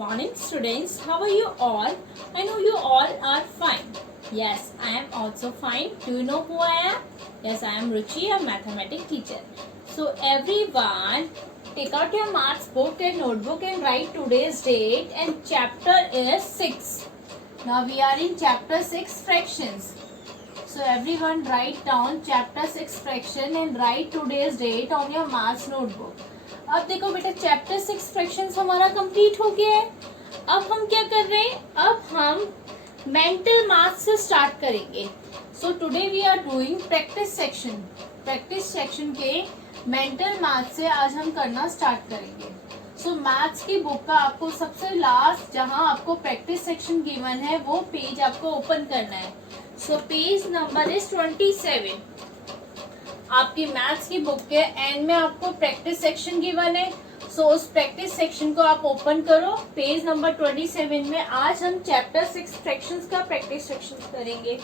morning, students. How are you all? I know you all are fine. Yes, I am also fine. Do you know who I am? Yes, I am Ruchi, a mathematics teacher. So everyone, take out your maths book and notebook and write today's date, and chapter is 6. Now we are in chapter 6, fractions. So everyone write down chapter 6 fraction and write today's date on your maths notebook. अब देखो बेटा, chapter 6 fractions हमारा complete हो गया है. अब हम क्या कर रहे हैं? अब हम मेंटल मैथ्स से स्टार्ट करेंगे. So today we are doing practice section. Practice section के मेंटल मैथ्स से आज हम करना स्टार्ट करेंगे. सो मैथ्स की बुक का आपको सबसे लास्ट जहां आपको प्रैक्टिस सेक्शन गिवन है वो पेज आपको ओपन करना है. So page number is 27. आपकी मैथ्स की बुक के एंड में आपको प्रैक्टिस सेक्शन गिवन है. सो उस प्रैक्टिस सेक्शन को आप ओपन करो. पेज नंबर 27 में आज हम चैप्टर 6 फ्रैक्शंस का प्रैक्टिस सेक्शन करेंगे.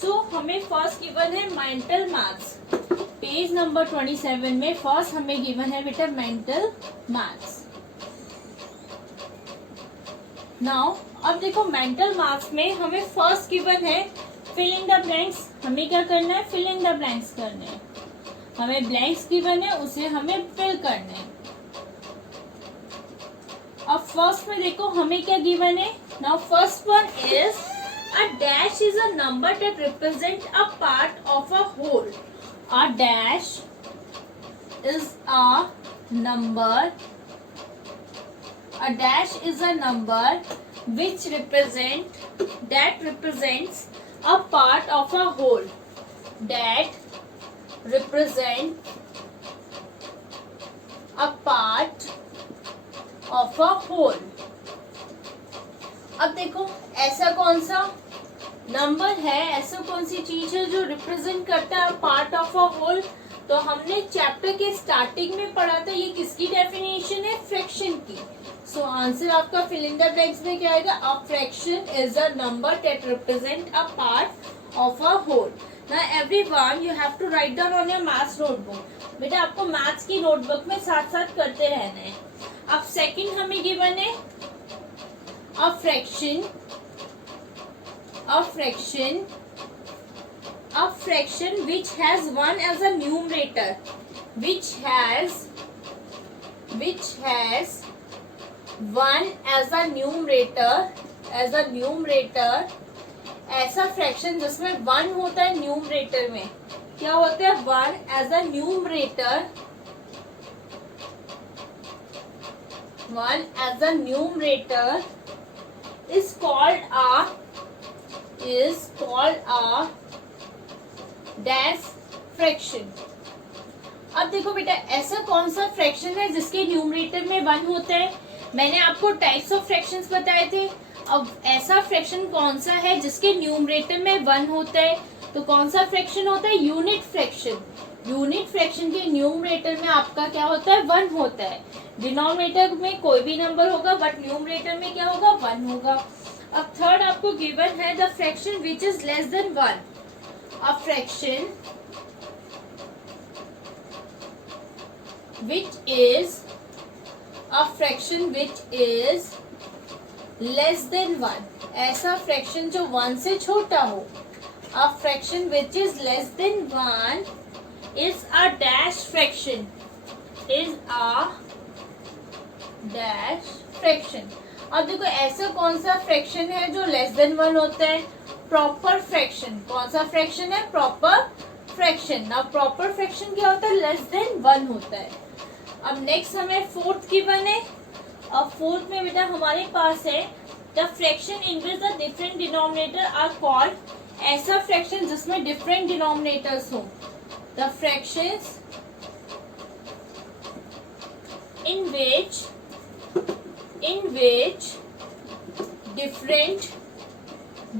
सो हमें फर्स्ट गिवन है मेंटल मैथ्स. पेज नंबर 27 में फर्स्ट हमें गिवन है बेटा मेंटल मैथ्स. नाउ अब देखो, मेंटल मैथ्स में हमें फर्स्ट गिवन है फिल इन द ब्लैंक्स. हमें क्या करना है? फिल इन द ब्लैंक्स करने हैं. हमें ब्लैंक्स गिवन है, उसे हमें फिल करना है. अब फर्स्ट में देखो हमें क्या गिवन है. Now first one is a dash is a number that represent a part of a whole. A dash is a number. A dash is a number which represents a part of a whole. That represent a part of a whole. अब देखो, ऐसा कौन सा number है, ऐसा कौन सी चीज है जो रिप्रेजेंट करता है पार्ट ऑफ अ होल. तो हमने चैप्टर के स्टार्टिंग में पढ़ा था. ये किसकी डेफिनेशन है? फ्रैक्शन की. सो आंसर आपका फिल इन द ब्लैंक्स में क्या आएगा? A fraction is a number that represent a part of a whole. Now everyone, you have to write down on your maths notebook. बेटा आपको maths की notebook में साथ साथ करते रहना है. अब सेकंड हमें गिवन है a fraction. A fraction which has 1 as a numerator, which has 1 as a numerator. ऐसा फ्रैक्शन जिसमें 1 होता है न्यूमरेटर में. क्या होता है? 1 as a numerator. 1 as a numerator is called a dash fraction. अब देखो बेटा, ऐसा कौन सा फ्रैक्शन है जिसके न्यूमरेटर में 1 होता है? मैंने आपको टाइप्स ऑफ फ्रैक्शंस बताए थे. अब ऐसा फ्रैक्शन कौन सा है जिसके न्यूमरेटर में 1 होता है? तो कौन सा फ्रैक्शन होता है? Unit fraction. यूनिट फ्रैक्शन के न्यूमरेटर में आपका क्या होता है? 1 होता है. डिनोमिनेटर में कोई भी नंबर होगा बट न्यूमरेटर में क्या होगा? 1 होगा. अब थर्ड आपको गिवन है the fraction which is less than 1. A fraction which is less than 1. ऐसा फ्रैक्शन जो 1 से छोटा हो. A fraction which is less than 1 is a dash fraction. अब देखो, ऐसा कौन सा फ्रैक्शन है जो लेस देन 1 होता है? Proper fraction. कौन सा फ्रैक्शन है? Proper fraction. ना प्रॉपर फ्रैक्शन क्या होता है? लेस देन 1 होता है. अब नेक्स्ट हमें फोर्थ गिवन है. अब फोर्थ में बेटा हमारे पास है the fraction in which the different denominator are called. ऐसा फ्रैक्शन जिसमें डिफरेंट डिनोमिनेटर्स हो. The fractions in which different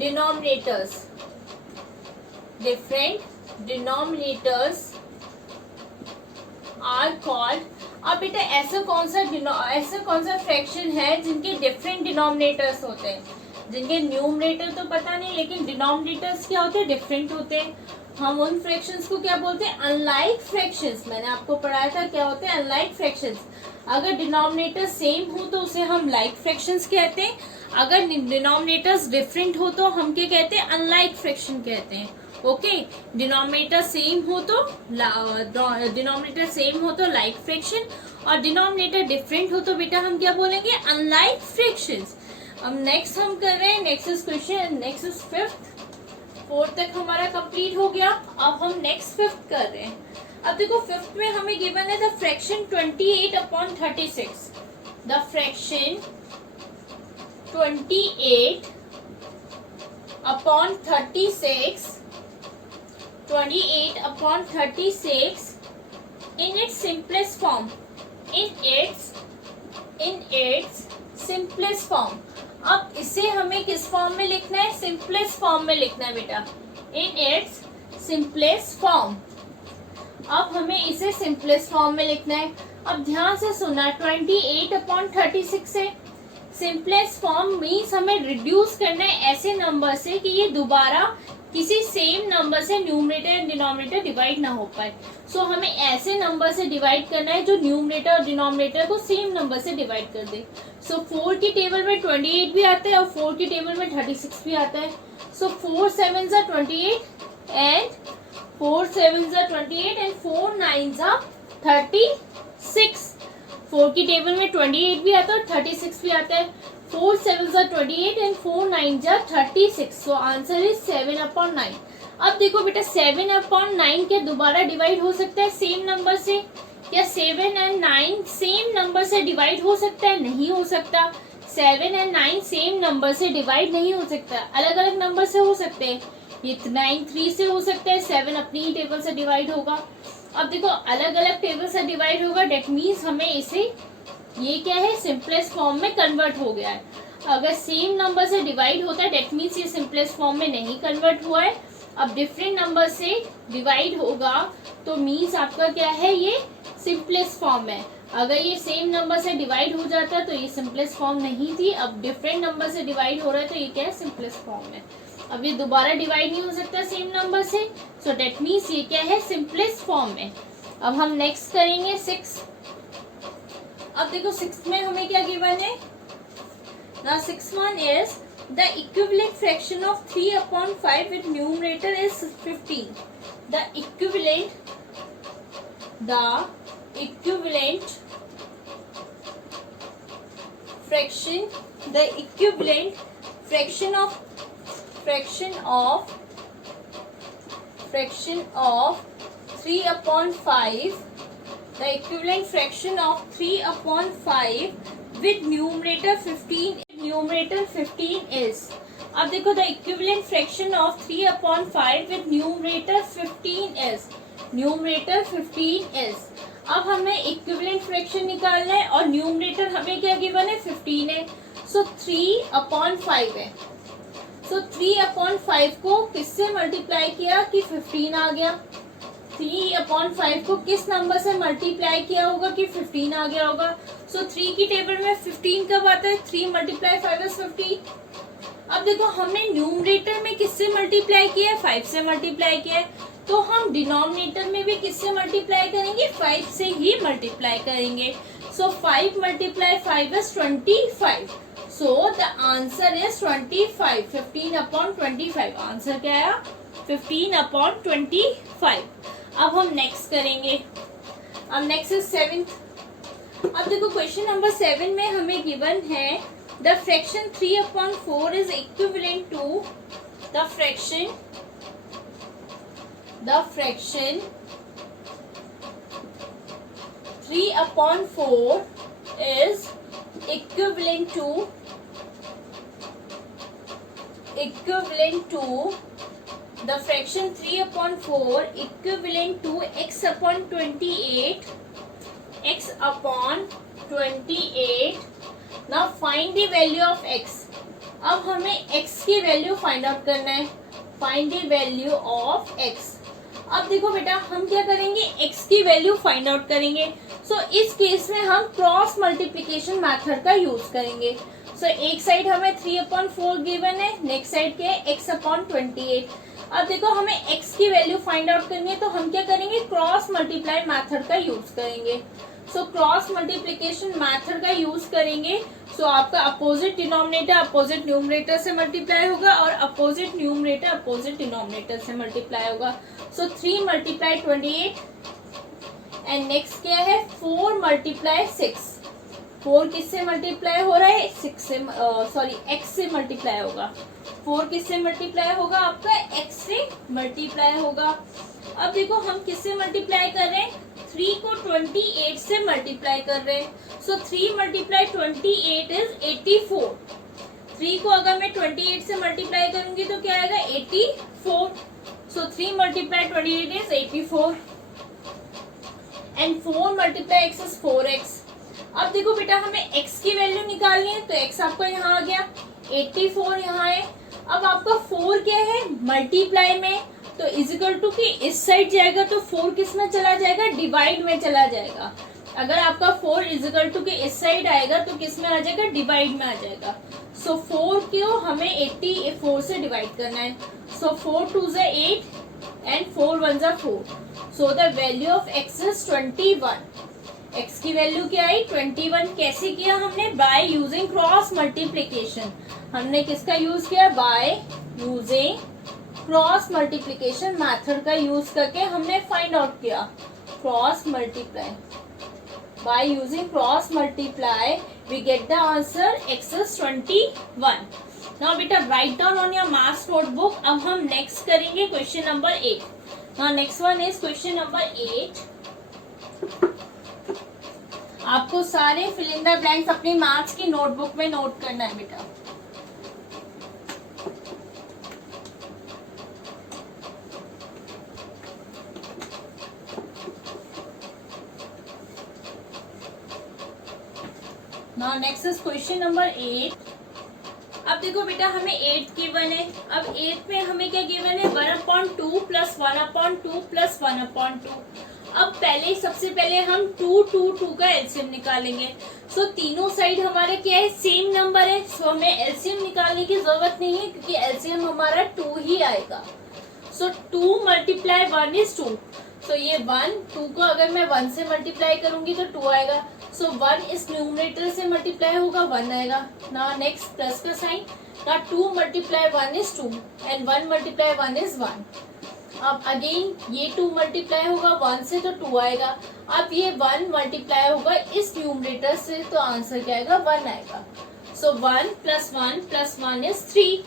denominators are called. अब बेटा ऐसा कौन सा फ्रैक्शन है जिनके डिफरेंट डिनोमिनेटर्स होते हैं? जिनके न्यूमरेटर तो पता नहीं, लेकिन डिनोमिनेटर्स क्या होते हैं? डिफरेंट होते हैं. हम उन फ्रैक्शंस को क्या बोलते हैं? Unlike fractions. मैंने आपको पढ़ाया था क्या होते हैं अनलाइक फ्रैक्शंस. अगर डिनोमिनेटर सेम हो तो उसे हम लाइक फ्रैक्शंस कहते हैं, अगर डिनोमिनेटर्स डिफरेंट हो तो हम क्या कहते हैं, अनलाइक फ्रैक्शन कहते हैं। ओके, डिनोमिनेटर सेम हो तो लाइक फ्रैक्शन, और डिनोमिनेटर डिफरेंट हो तो बेटा हम क्या बोलेंगे, अनलाइक फ्रैक्शंस। अब नेक्स्ट हम कर रहे हैं, next is question, next is fifth. Fourth तक हमारा कंप्लीट हो गया, अब हम नेक्स्ट फिफ्थ कर रहे हैं। अब देखो फिफ्थ में हमें गिवन है the fraction 28/36, the fraction 28/36 in its simplest form, in its simplest form। अब इसे हमें किस फॉर्म में लिखना है, सिंपलेस्ट फॉर्म में लिखना है बेटा, इन इट्स सिंपलेस्ट फॉर्म। अब हमें इसे सिंपलेस्ट फॉर्म में लिखना है। अब ध्यान से सुना, 28/36 है, सिंपलेस्ट फॉर्म मीन्स हमें रिड्यूस करना है ऐसे नंबर से कि ये दोबारा किसी सेम नंबर से न्यूमरेटर एंड डिनोमिनेटर डिवाइड ना हो पाए। सो हमें ऐसे नंबर से डिवाइड करना है जो न्यूमरेटर और डिनोमिनेटर को सेम नंबर से डिवाइड कर दे। सो 4 की टेबल में 28 भी आता है और 4 की टेबल में 36 भी आता है। सो 4 7s are 28 and 4 7s are 28 and 4 9s are 36। 4 की टेबल में 28 भी आता है और 36 भी आता है। 4 7s are 28 and 4 9s are 36। So answer is 7/9। अब देखो बेटा 7/9 क्या दोबारा डिवाइड हो सकता है सेम नंबर से? क्या 7 और 9 सेम नंबर से डिवाइड हो सकता है? नहीं हो सकता। 7 और 9 सेम नंबर से डिवाइड नहीं हो सकता, अलग अलग नंबर से हो सकते हैं। ये 9 3 से हो सकता है, 7 अपनी ही टेबल से डिवाइड होगा। अब देखो अलग अलग टेबल से डिवाइड होगा, डेट मीन्स हमें इसे ये क्या है, सिंपलेस्ट फॉर्म में कन्वर्ट हो गया है। अगर सेम नंबर से डिवाइड होता है डेट मीन्स ये सिंपलेस्ट फॉर्म में नहीं कन्वर्ट हुआ है। अब डिफरेंट नंबर से डिवाइड होगा तो मीन्स आपका क्या है, ये सिंपलेस्ट फॉर्म है। अगर ये सेम नंबर से डिवाइड हो जाता है तो ये सिंपलेस्ट फॉर्म नहीं थी। अब डिफरेंट नंबर से डिवाइड हो रहा है तो ये क्या है, सिंपलेस्ट फॉर्म है। अब ये दोबारा डिवाइड नहीं हो सकता सेम नंबर से, सो डेट मीन्स ये क्या है, सिंपलेस्ट फॉर्म में। अब हम नेक्स्ट करेंगे 6। अब देखो 6 में हमें क्या गिवन है, the 6th one is the equivalent fraction of 3/5 with numerator is 15. The equivalent fraction of 3/5, the equivalent fraction of 3/5 with numerator 15 is। अब देखो the equivalent fraction of 3/5 with numerator 15 is। अब हमें इक्विवेलेंट फ्रैक्शन निकालना है और numerator हमें क्या given है, 15 है। सो 3/5 है। सो 3/5 को किससे मल्टीप्लाई किया कि 15 आ गया। 3/5 को किस नंबर से मल्टीप्लाई किया होगा कि 15 आ गया होगा। सो 3 की टेबल में 15 कब आता है, 3 × 5 is 15। अब देखो हमने न्यूमरेटर में किससे मल्टीप्लाई किया है, 5 से मल्टीप्लाई किया है, तो हम डिनोमिनेटर में भी किससे मल्टीप्लाई करेंगे, 5 से ही मल्टीप्लाई करेंगे। सो 5 × 5 is 25। So the answer is 25, 15/25। Answer क्या आया, 15/25। अब हम नेक्स्ट करेंगे, अब नेक्स्ट इज 7th। अब देखो क्वेश्चन नंबर 7 में हमें गिवन है the fraction 3/4 is equivalent to the fraction 3/4 is equivalent to the fraction 3/4 equivalent to x/28। Now find the value of x। अब हमें x की वैल्यू फाइंड आउट करना है। Find the value of x। अब देखो बेटा हम क्या करेंगे, x की वैल्यू फाइंड आउट करेंगे। सो इस केस में हम क्रॉस मल्टीप्लिकेशन मेथड का यूज करेंगे। सो एक साइड हमें 3/4 गिवन है, नेक्स्ट साइड क्या है, x/28। अब देखो हमें x की वैल्यू फाइंड आउट करनी है तो हम क्या करेंगे, क्रॉस मल्टीप्लाई मेथड का यूज करेंगे। सो क्रॉस मल्टीप्लीकेशन मैथड का यूज करेंगे। सो आपका अपोजिट डिनोमिनेटर अपोजिट न्यूमरेटर से मल्टीप्लाई होगा और अपोजिट न्यूमरेटर अपोजिट डिनोमिनेटर से मल्टीप्लाई होगा। सो 3 मल्टीप्लाई 28 एंड नेक्स्ट क्या है 4 मल्टीप्लाई 6। 4 किससे मल्टीप्लाई हो रहा है 6 से x से मल्टीप्लाई होगा। 4 किससे मल्टीप्लाई होगा आपका x से मल्टीप्लाई होगा। अब देखो हम किससे मल्टीप्लाई कर रहे हैं 3 को 28 से मल्टीप्लाई कर रहे हैं। सो 3 मल्टीप्लाई 28 इज 84। 3 को अगर मैं 28 से मल्टीप्लाई करूंगी तो क्या आएगा 84। सो 3 multiply 28 is 84 and 4 multiply x is 4x। अब देखो बेटा हमें x की वैल्यू निकालनी है तो x आपका यहाँ आ गया 84 यहाँ है। अब आपका 4 क्या है मल्टीप्लाई में तो इजिकल टू कि इस साइड जाएगा तो 4 किस में चला जाएगा डिवाइड में चला जाएगा। अगर आपका 4 इजिकल टू कि इस साइड आएगा तो किस में आ जाएगा डिवाइड में आ जाएगा। सो 4 को हमें 84 से डिवाइड करना है। सो 4 2 ज़ा 8 एंड 4 1 ज़ा 4। So the value of x is 21। x की वैल्यू क्या आई 21। कैसे किया हमने बाय यूजिंग क्रॉस मल्टीप्लीकेशन। हमने किसका यूज किया by using cross multiplication method का यूज करके हमने फाइंड आउट किया cross multiply. By using cross multiply we get the answer x is 21। Now बेटा write down on your maths notebook. अब हम नेक्स्ट करेंगे question number 8। Now next one is question number 8। आपको सारे fill in the blanks अपनी maths की notebook में note करना है बेटा। Now next is question number 8। अब देखो बेटा हमें 8 गिवन है। अब 8 में हमें क्या गिवन है 1/2 प्लस 1/2 प्लस 1/2। अब पहले सबसे पहले हम 2 2 2 का एलसीएम निकालेंगे। सो तीनों साइड हमारे क्या है सेम नंबर है। सो हमें एलसीएम निकालने की जरूरत नहीं है क्योंकि एलसीएम हमारा 2 ही आएगा। सो 2 मल्टीप्लाई 1 इज 2। सो ये 1 2 को अगर मैं 1 से मल्टीप्लाई करूंगी तो 2 आएगा। सो 1 इस न्यूमरेटर से मल्टीप्लाई होगा 1 आएगा ना। नेक्स्ट प्लस का साइन ना 2 multiply 1 is 2 and 1 multiply 1 is 1। अब अगेन ये 2 मल्टीप्लाई होगा 1 से तो 2 आएगा। अब ये 1 मल्टीप्लाई होगा इस न्यूमरेटर से तो आंसर क्या आएगा 1 आएगा। सो 1 प्लस 1 इज 3।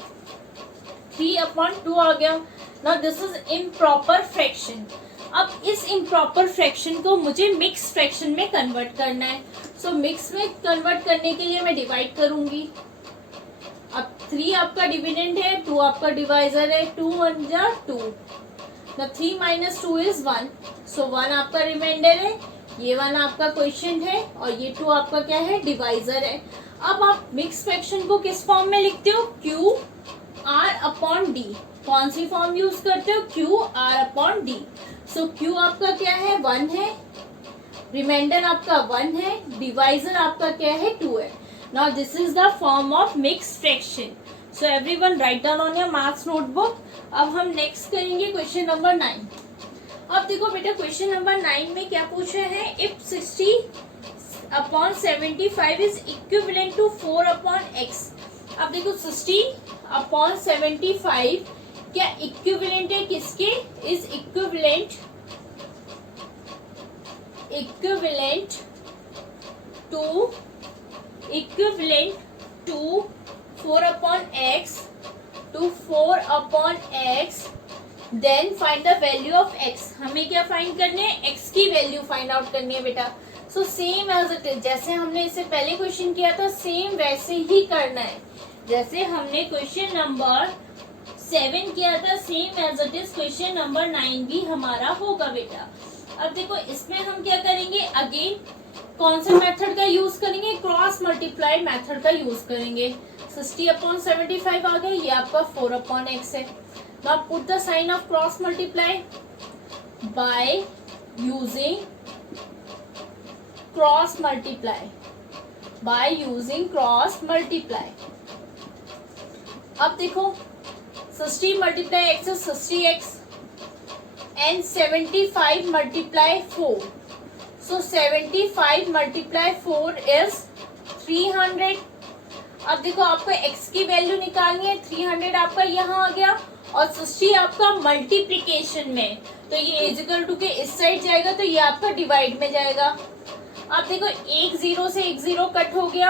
3/2 आ गया। Now this is improper fraction. अब इस इम्प्रॉपर फ्रैक्शन को मुझे मिक्स फ्रैक्शन में कन्वर्ट करना है। सो मिक्स में कन्वर्ट करने के लिए मैं डिवाइड करूंगी। अब 3 आपका डिविडेंड है 2 आपका डिवाइजर है 2 1 जा 2। 3 - 2 इज 1। सो 1 आपका रिमाइंडर है ये 1 आपका क्वेश्चन है और ये 2 आपका क्या है डिवाइजर है। अब आप मिक्स फ्रैक्शन को किस फॉर्म में लिखते हो QR/D। कौन सी फॉर्म यूज करते हो QR/D। सो Q आपका क्या है 1 है रिमाइंडर आपका 1 है डिवाइजर आपका क्या है 2 है। Now this is the form of mix fraction. So everyone right down on your maths notebook. अब हम नेक्स्ट करेंगे क्वेश्चन नंबर 9। अब देखो बेटा क्वेश्चन नंबर 9 में क्या पूछा है if 60/75 is equivalent to 4/x। अब देखो 60/75 क्या इक्विवेलेंट है किसके is equivalent to 4/x to 4/x। Then find the value of x। हमें क्या फाइंड करने है x की वैल्यू फाइंड आउट करनी है बेटा। So same as it is जैसे हमने इससे पहले क्वेश्चन किया था सेम वैसे ही करना है जैसे हमने क्वेश्चन नंबर 7 किया था same as it is question number 9 भी हमारा होगा बेटा। अब देखो इसमें हम क्या करेंगे अगेन कौन सा मेथड का यूज करेंगे क्रॉस मल्टीप्लाई मेथड का यूज करेंगे। 60/75 आ गया ये आपका 4/x है। Now put the sign of cross multiply by using cross multiply. अब देखो 60 × x is 60x and 75 × 4। So 75 multiply 4 is 300। अब देखो आपको x की वैल्यू निकालनी है, 300 आपका यहाँ आ गया और 60 आपका मल्टीप्लिकेशन में, तो ये इजिकल टू के इस साइड जाएगा, तो ये आपका डिवाइड में जाएगा। अब देखो एक जीरो से एक जीरो कट हो गया।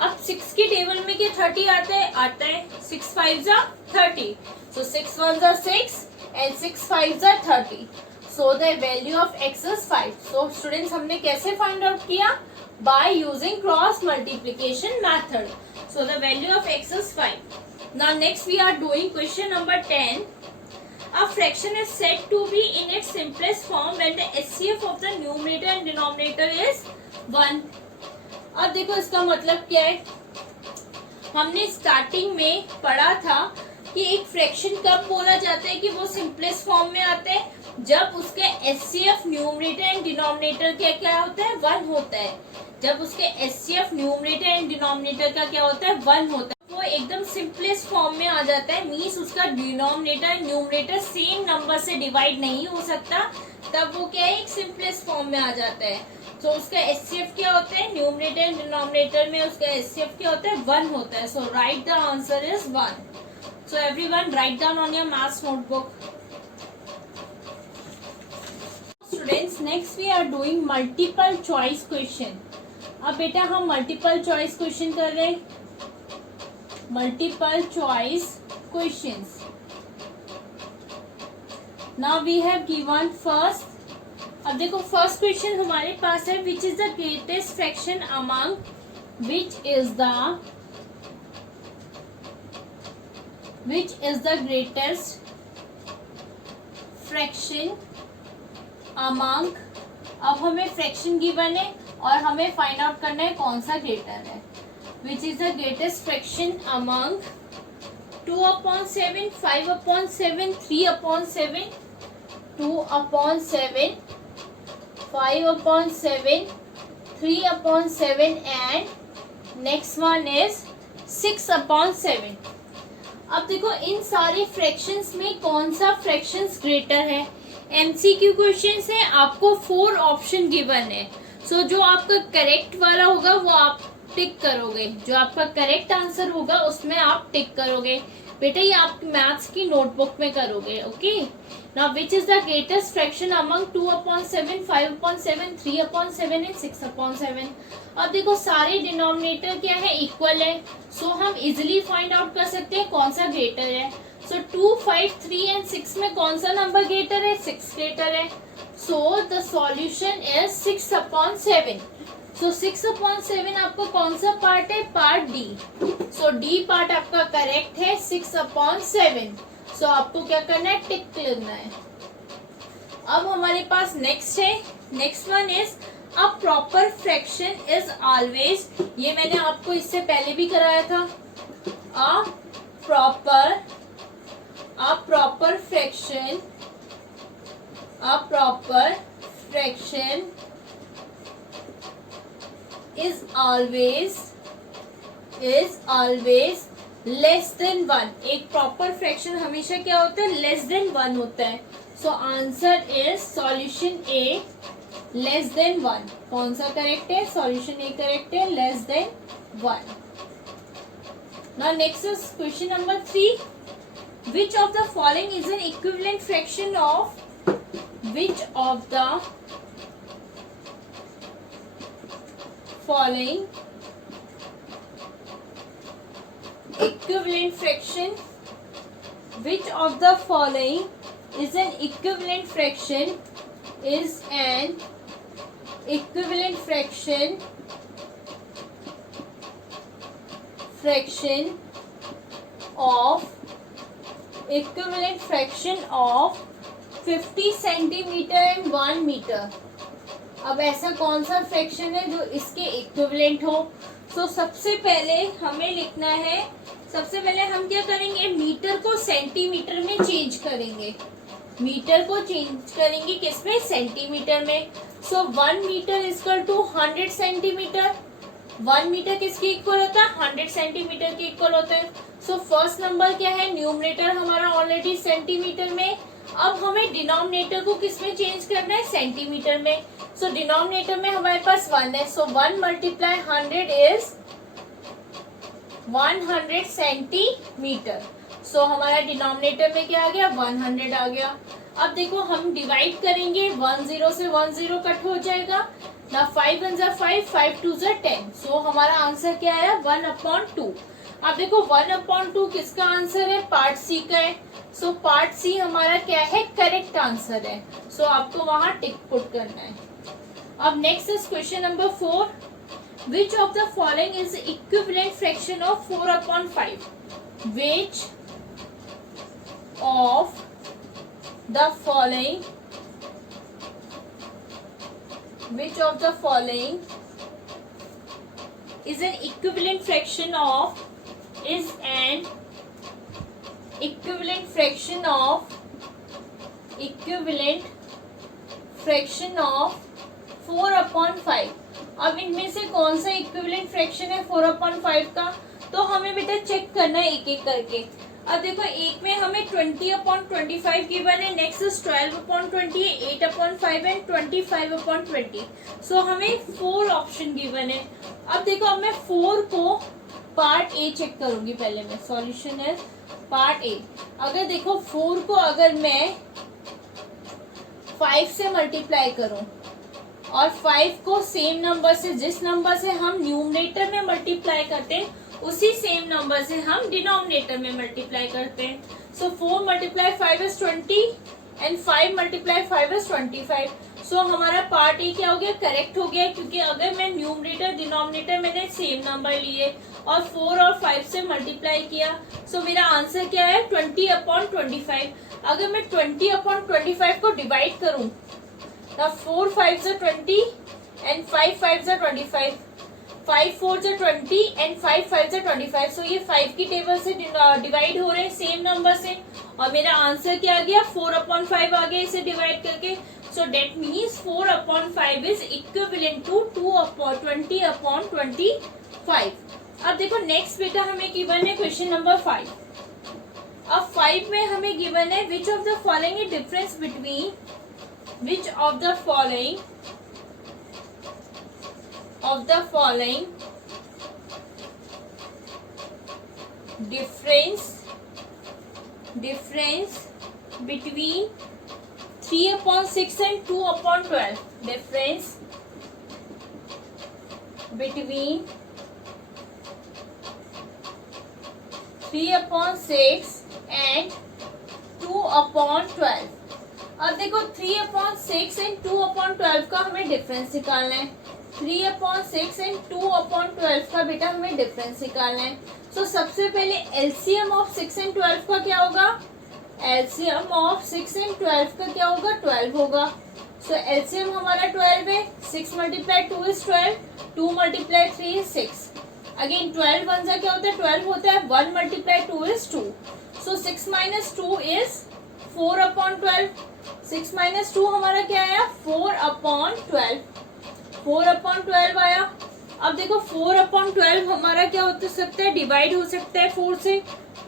अब 6 की टेबल में क्या 30 आता है 6 5 जा 30, सो 6 1 जा 6 एंड 6 5 जा 30, so the value of x is 5। So students हमने कैसे फाइंड आउट किया? By using cross multiplication method. So the value of x is 5. Now next we are doing question number 10. A fraction is said to be in its simplest form when the HCF of the numerator and denominator is 1. अब देखो इसका मतलब क्या है? हमने starting में पढ़ा था कि एक फ्रैक्शन कब बोला जाता है कि वो सिंपलेस्ट फॉर्म में आता है, जब उसके HCF न्यूमरेटर एंड डिनोमिनेटर क्या होता है? 1 होता है। जब उसके HCF न्यूमरेटर एंड डिनोमिनेटर का क्या होता है? 1 होता है। वो एकदम सिंपलेस्ट फॉर्म में आ जाता है, मींस उसका denominator and numerator same number से डिवाइड नहीं हो सकता, तब वो क्या है? एक सिंपलेस्ट फॉर्म में आ जाता है। तो उसका HCF क्या होता है? न्यूमरेटर एंड डिनोमिनेटर में उसका HCF क्या होता है? 1 होता है। So write the answer is 1. So everyone write down on your maths notebook. Students, next we are doing multiple choice question. अब बेटा हम मल्टीपल चॉइस क्वेश्चन कर रहे हैं, multiple choice questions. Now we have given first. अब देखो first question हमारे पास है, which is the greatest fraction among which is the greatest fraction among। अब हमें फ्रैक्शन गिवन है और हमें फाइंड आउट करना है कौन सा ग्रेटर है। Which is the greatest fraction among 2/7, 5/7, 3/7, 2/7, 5/7, 3/7 and next one is 6/7। अब देखो इन सारे फ्रैक्शंस में कौन सा फ्रैक्शंस ग्रेटर है? एमसीक्यू क्वेश्चंस है, आपको 4 ऑप्शन गिवन है। सो जो आपका करेक्ट वाला होगा वो आप टिक करोगे, जो आपका करेक्ट आंसर होगा उसमें आप टिक करोगे। बेटा ये आप मैथ्स की नोटबुक में करोगे। Okay, now which is the greatest fraction among 2/7, 5/7, 3/7 and 6/7। अब देखो सारे डिनोमिनेटर क्या है? इक्वल है, सो हम इजिली फाइंड आउट कर सकते हैं कौन सा ग्रेटर है। सो 2, 5, 3 एंड 6 में कौन सा नंबर ग्रेटर है? 6 ग्रेटर है। So the solution is 6/7। So 6/7 आपका कौन सा पार्ट है? Part D. So D part आपका करेक्ट है 6/7। सो आपको क्या करना है? टिक करना है। अब हमारे पास नेक्स्ट है, next one is a proper fraction is always, ये मैंने आपको इससे पहले भी कराया था। A proper fraction is always less than 1। एक प्रॉपर फ्रैक्शन हमेशा क्या होता है? लेस देन 1 होता है। सो answer is solution A less than 1। कौन सा करेक्ट है? सॉल्यूशन ए करेक्ट है, less than 1। Now next is question number 3। Which of the following is an equivalent fraction of which of the following equivalent fraction, which of the following is an equivalent fraction, is an equivalent fraction of 50 centimetre and 1 metre. अब ऐसा कौन सा fraction है जो इसके equivalent हो? सो सबसे पहले हमें लिखना है, सबसे पहले हम क्या करेंगे? मीटर को सेंटीमीटर में चेंज करेंगे। मीटर को चेंज करेंगे किसमें? सेंटीमीटर में। So 1 metre equal to 100 centimetre. 1 metre किसके इक्वल होता है? 100 सेंटीमीटर के इक्वल होता है। सो फर्स्ट नंबर क्या है? न्यूमरेटर हमारा ऑलरेडी सेंटीमीटर में, अब हमें डिनोमिनेटर को किस में चेंज करना है, सेंटीमीटर में। सो डिनोमिनेटर में हमारे पास 1 है, सो 1 मल्टीप्लाई 100 इज 100 सेंटीमीटर। सो हमारा डिनोमिनेटर में क्या आ गया, 100 आ गया। अब देखो हम डिवाइड करेंगे, 10 से 10 कट हो जाएगा ना, 5 1 जा 5, 5 2 जा 10। सो हमारा आंसर क्या आया, 1/2। अब देखो 1/2 किसका आंसर है, पार्ट सी का है। सो पार्ट सी हमारा क्या है, करेक्ट आंसर है। सो आपको वहां टिक पुट करना है। अब next is question number 4, which of the following is equivalent fraction of 4/5? Which of the following is an equivalent fraction of 4/5। अब इनमें से कौन सा इक्विवेलेंट फ्रैक्शन है 4/5 का, तो हमें बेटा चेक करना है एक एक करके। अब देखो एक में हमें 20/25 गिवन है, नेक्स्ट 12/20, 8/5 एंड 25/20। सो हमें 4 ऑप्शन गिवन है। अब देखो अब मैं 4 को पार्ट ए चेक करूंगी पहले मैं, सॉल्यूशन है पार्ट ए। अगर देखो 4 को अगर मैं 5 से मल्टीप्लाई करूं और 5 को सेम नंबर से, जिस नंबर से हम न्यूमरेटर में मल्टीप्लाई करते हैं उसी सेम नंबर से हम डिनोमिनेटर में मल्टीप्लाई करते हैं। सो 4 × 5 इज 20 एंड 5 × 5 इज 25। सो हमारा पार्ट ए क्या हो गया, करेक्ट हो गया, क्योंकि अगर मैं न्यूमरेटर डिनोमिनेटर मैंने सेम नंबर लिए और 4 और 5 से मल्टीप्लाई किया, सो मेरा आंसर क्या है, 20/25। अगर मैं 20/25 को डिवाइड करूं तो 4 5 जा 20 एंड 5 5 जा 25, 5 4 जा 20 एंड 5 5 जा 25। सो ये 5 की टेबल से डिवाइड हो रहे हैं सेम नंबर से, और मेरा आंसर क्या आ गया, 4/5 आ गया इसे डिवाइड करके। So that means 4/5 is equivalent to 20/25। अब देखो नेक्स्ट बेटा हमें गिवन है क्वेश्चन नंबर 5। अब 5 में हमें गिवन है which of the following is difference between, which of the following difference between 3/6 and 2/12, difference between 3/6 and 2/12। अब देखो 3/6 एंड 2/12 का हमें डिफरेंस निकालना है। 3/6 एंड 2/12 का बेटा हमें डिफरेंस निकालना है। सो सबसे पहले एलसीएम ऑफ 6 एंड 12 का क्या होगा, एलसीएम ऑफ 6 एंड 12 का क्या होगा, 12 होगा। सो एलसीएम हमारा 12 है, 6 × 2 इज 12, 2 × 3 इज 6। अगेन 12 1 जा क्या होता है, 12 होता है, 1 × 2 इज 2। So 6 - 2 is 4/12। 6 - 2 हमारा क्या आया, 4/12, 4/12 आया। अब देखो 4/12 हमारा क्या हो सकता है, डिवाइड हो सकता है 4 से।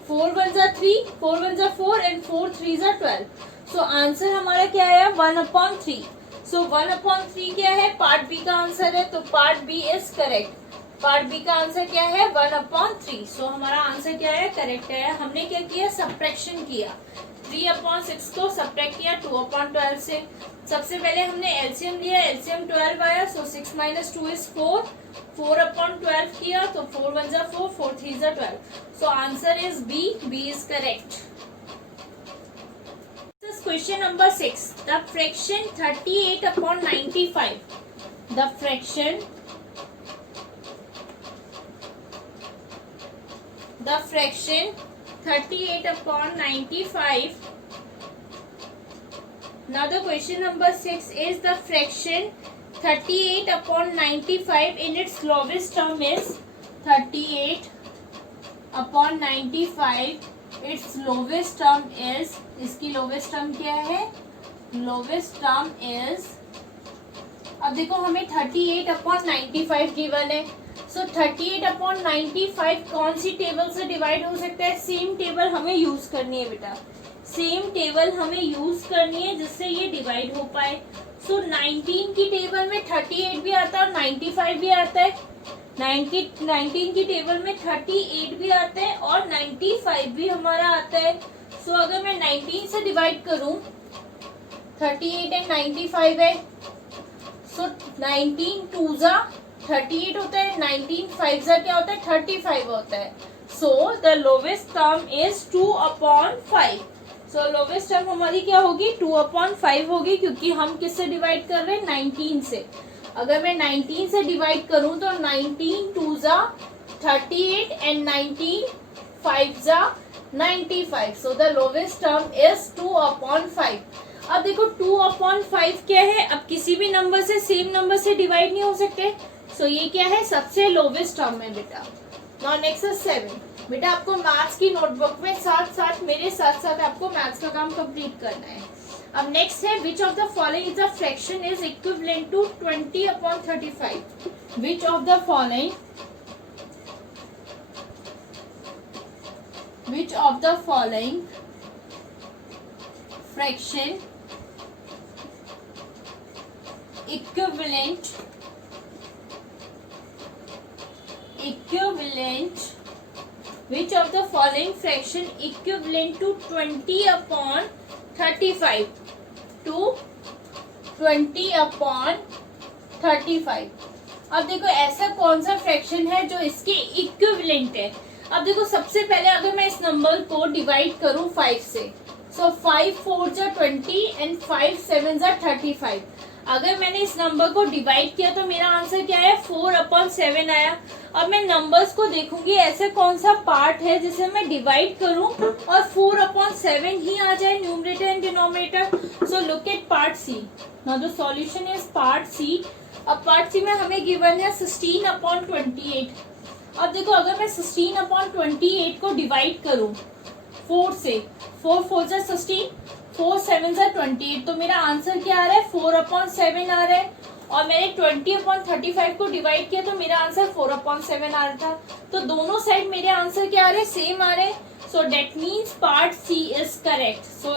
4 1 जा 3, 4 1 जा 4 एंड 4 3 जा 12। सो आंसर हमारा क्या आया, 1/3। सो 1/3 क्या है, पार्ट बी का आंसर है, तो part B is correct. Part B का आंसर क्या है, 1/3। सो हमारा आंसर क्या है, करेक्ट है। हमने क्या किया, सब्ट्रैक्शन किया, 3/6 को सब्ट्रैक्ट किया 2/12 से। सबसे पहले हमने एलसीएम लिया, एलसीएम 12 आया, सो 6 - 2 इज 4, 4/12 किया तो 4 1 जा 4, 4 3 जा 12। So answer is B, B is correct. Question number 6, the fraction 38/95, the fraction 38/95. Now the question number 6 is the fraction 38/95 in its lowest term is 38/95. Its lowest term is, इसकी lowest term क्या है, lowest term is, अब देखो हमें 38/95 given है। सो 38/95 कौन सी table से divide हो सकता है, सेम टेबल हमें यूज करनी है बेटा। सेम टेबल हमें यूज करनी है जिससे ये डिवाइड हो पाए। सो 19 की टेबल में 38 भी आता है और 95 भी आता है। 19 की टेबल में 38 भी आता है और 95 भी हमारा आता है। सो अगर मैं 19 से डिवाइड करूं, 38 एंड 95 है, सो 19 टू जा 38 होता है, 19 5 जा क्या होता है 35 होता है। So the lowest term is 2/5। So lowest term हमारी क्या होगी 2/5 होगी, क्योंकि हम किससे डिवाइड कर रहे हैं 19 से। अगर मैं 19 से डिवाइड करूं तो 19 टू जा 38 एंड 19 5 जा 95। So the lowest term is 2/5। अब देखो 2/5 क्या है, अब किसी भी नंबर से सेम नंबर से डिवाइड नहीं हो सकते। सो ये क्या है, सबसे लोवेस्ट टर्म है बेटा। Now next is 7। बेटा आपको मैथ्स की नोटबुक में साथ साथ मेरे साथ साथ आपको मैथ्स का काम कंप्लीट करना है। अब नेक्स्ट है which of the following is the fraction is equivalent to 20/35। Which of the following fraction equivalent which of the following fraction equivalent to 20/35 to 20/35। अब देखो ऐसा कौन सा फ्रैक्शन है जो इसके इक्विवेलेंट है। अब देखो सबसे पहले अगर मैं इस नंबर को डिवाइड करूं 5 से, सो 5 4 जा 20 एंड 5 7 जा 35। अगर मैंने इस नंबर को डिवाइड किया तो मेरा आंसर क्या है 4/7 आया। अब मैं नंबर्स को देखूंगी ऐसे कौन सा पार्ट है जिसे मैं डिवाइड करूं और 4/7 ही आ जाए numerator and denominator. So look at part C. Now the solution is part C. अब पार्ट सी में हमें गिवन है 16/28। अब देखो अगर मैं 16/28 को डिवाइड करूं 4 से, 4 4 जा 16, 4 7 जा 28, तो मेरा आंसर क्या आ रहा है 4/7 आ रहा है। और मैंने 20/35 को डिवाइड किया तो मेरा आंसर 4/7 आ रहा था। तो दोनों साइड मेरे आंसर क्या आ रहे हैं, सेम आ रहे हैं। So that means part C is correct. So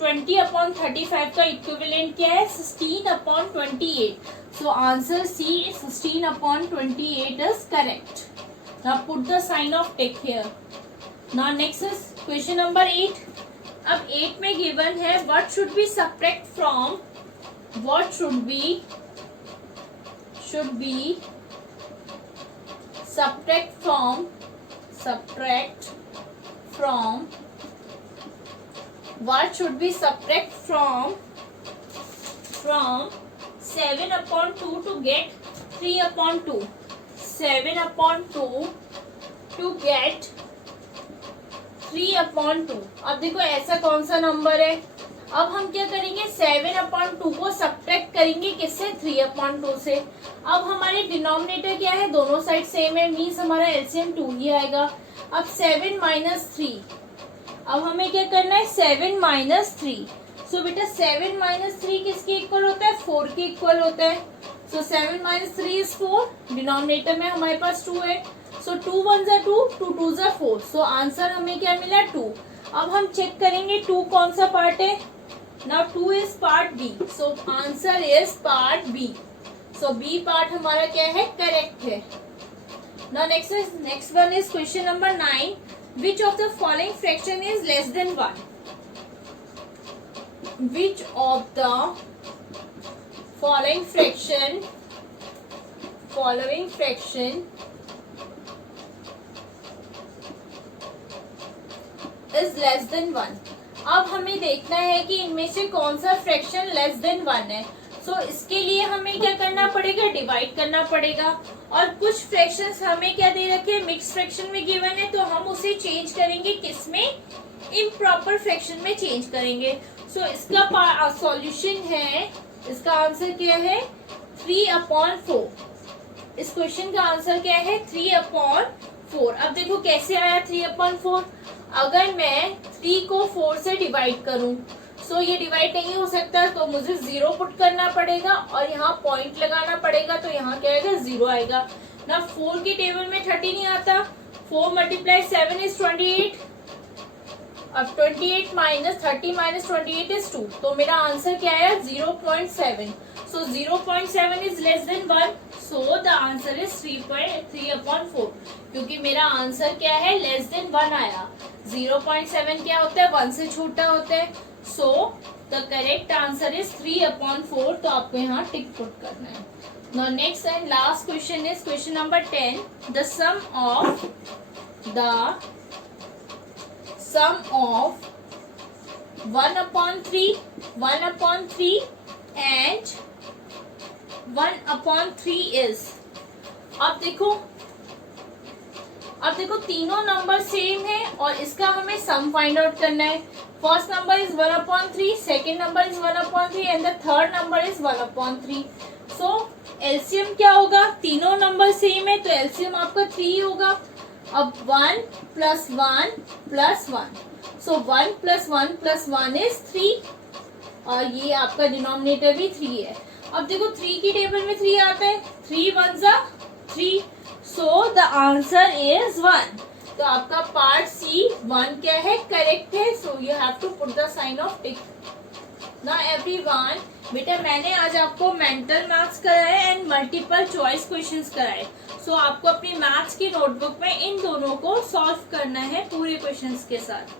20/35 का इक्विवेलेंट क्या है 16/28। So answer C 16/28 is correct. Now put the sign of tick here. Now next is question number 8। अब 8 में गिवन है what should be subtract from subtract from 7/2 to get 3/2। 7/2 to get 3/2। अब देखो ऐसा कौन सा नंबर है। अब हम क्या करेंगे 7/2 को सब्ट्रैक्ट करेंगे किससे 3/2 से। अब हमारे डिनोमिनेटर क्या है, दोनों साइड सेम है, मीन्स हमारा एलसीएम 2 ही आएगा। अब 7 - 3, अब हमें क्या करना है 7 - 3। सो बेटा 7 - 3 किसके इक्वल होता है 4 के इक्वल होता है। सो 7 - 3 इज 4। डिनोमिनेटर में हमारे पास 2 है। सो 2 1 जा 2, 2 2 जा 4। सो आंसर हमें क्या मिला 2। अब हम चेक करेंगे 2 कौन सा पार्ट है। Now 2 is part B, so answer is part B. So B part हमारा क्या है करेक्ट है। Now next one is question number 9. Which of the following fraction is less than 1? Which of the following fraction is less than 1? अब हमें देखना है कि इनमें से कौन सा फ्रैक्शन लेस देन 1 है। सो इसके लिए हमें क्या करना पड़ेगा, डिवाइड करना पड़ेगा। और कुछ फ्रैक्शंस हमें क्या दे रखे, मिक्स फ्रैक्शन में गिवन है, तो हम उसे चेंज करेंगे किसमें, इम्प्रॉपर फ्रैक्शन में चेंज करेंगे। सो इसका सॉल्यूशन है, इसका आंसर क्या है 3/4। इस क्वेश्चन का आंसर क्या है 3/4। अब देखो कैसे आया 3/4। अगर मैं 3 को 4 से डिवाइड करूं, सो ये डिवाइड नहीं हो सकता, तो मुझे 0 पुट करना पड़ेगा और यहाँ पॉइंट लगाना पड़ेगा, तो यहाँ क्या आएगा 0 आएगा ना। 4 की टेबल में 30 नहीं आता। 4 × 7 is 28। अब 28 माइनस 30 माइनस 28 इज 2, तो मेरा आंसर क्या है 0.7. सो 0.7 is less than 1, so the answer is 3.3/4. क्योंकि मेरा आंसर क्या है लेस देन 1 आया. 0.7 क्या होता है 1 से छोटा होता है. So the correct answer is 3/4. तो आपको यहाँ टिक पुट करना है. Now next and last question is question number 10. The sum of 1/3, 1/3 and 1/3 is. अब देखो तीनों नंबर सेम है और इसका हमें सम फाइंड आउट करना है. First number is 1/3, second number is 1/3 and the third number is 1/3. So LCM क्या होगा, तीनों नंबर सेम है तो एलसीएम आपका 3 होगा. अब 1 + 1 + 1, सो 1 + 1 + 1 इज 3 और ये आपका डिनोमिनेटर भी 3 है. अब देखो 3 की टेबल में 3 आता है, 3 1 ज़ा 3, सो द आंसर इज 1. तो आपका पार्ट सी 1 क्या है करेक्ट है. So you have to put the sign of tick. Now everyone, बेटा मैंने आज आपको मेंटल मैथ्स कराए एंड मल्टीपल चॉइस क्वेश्चंस कराए. सो आपको अपनी मैथ्स की नोटबुक में इन दोनों को सॉल्व करना है पूरे क्वेश्चंस के साथ.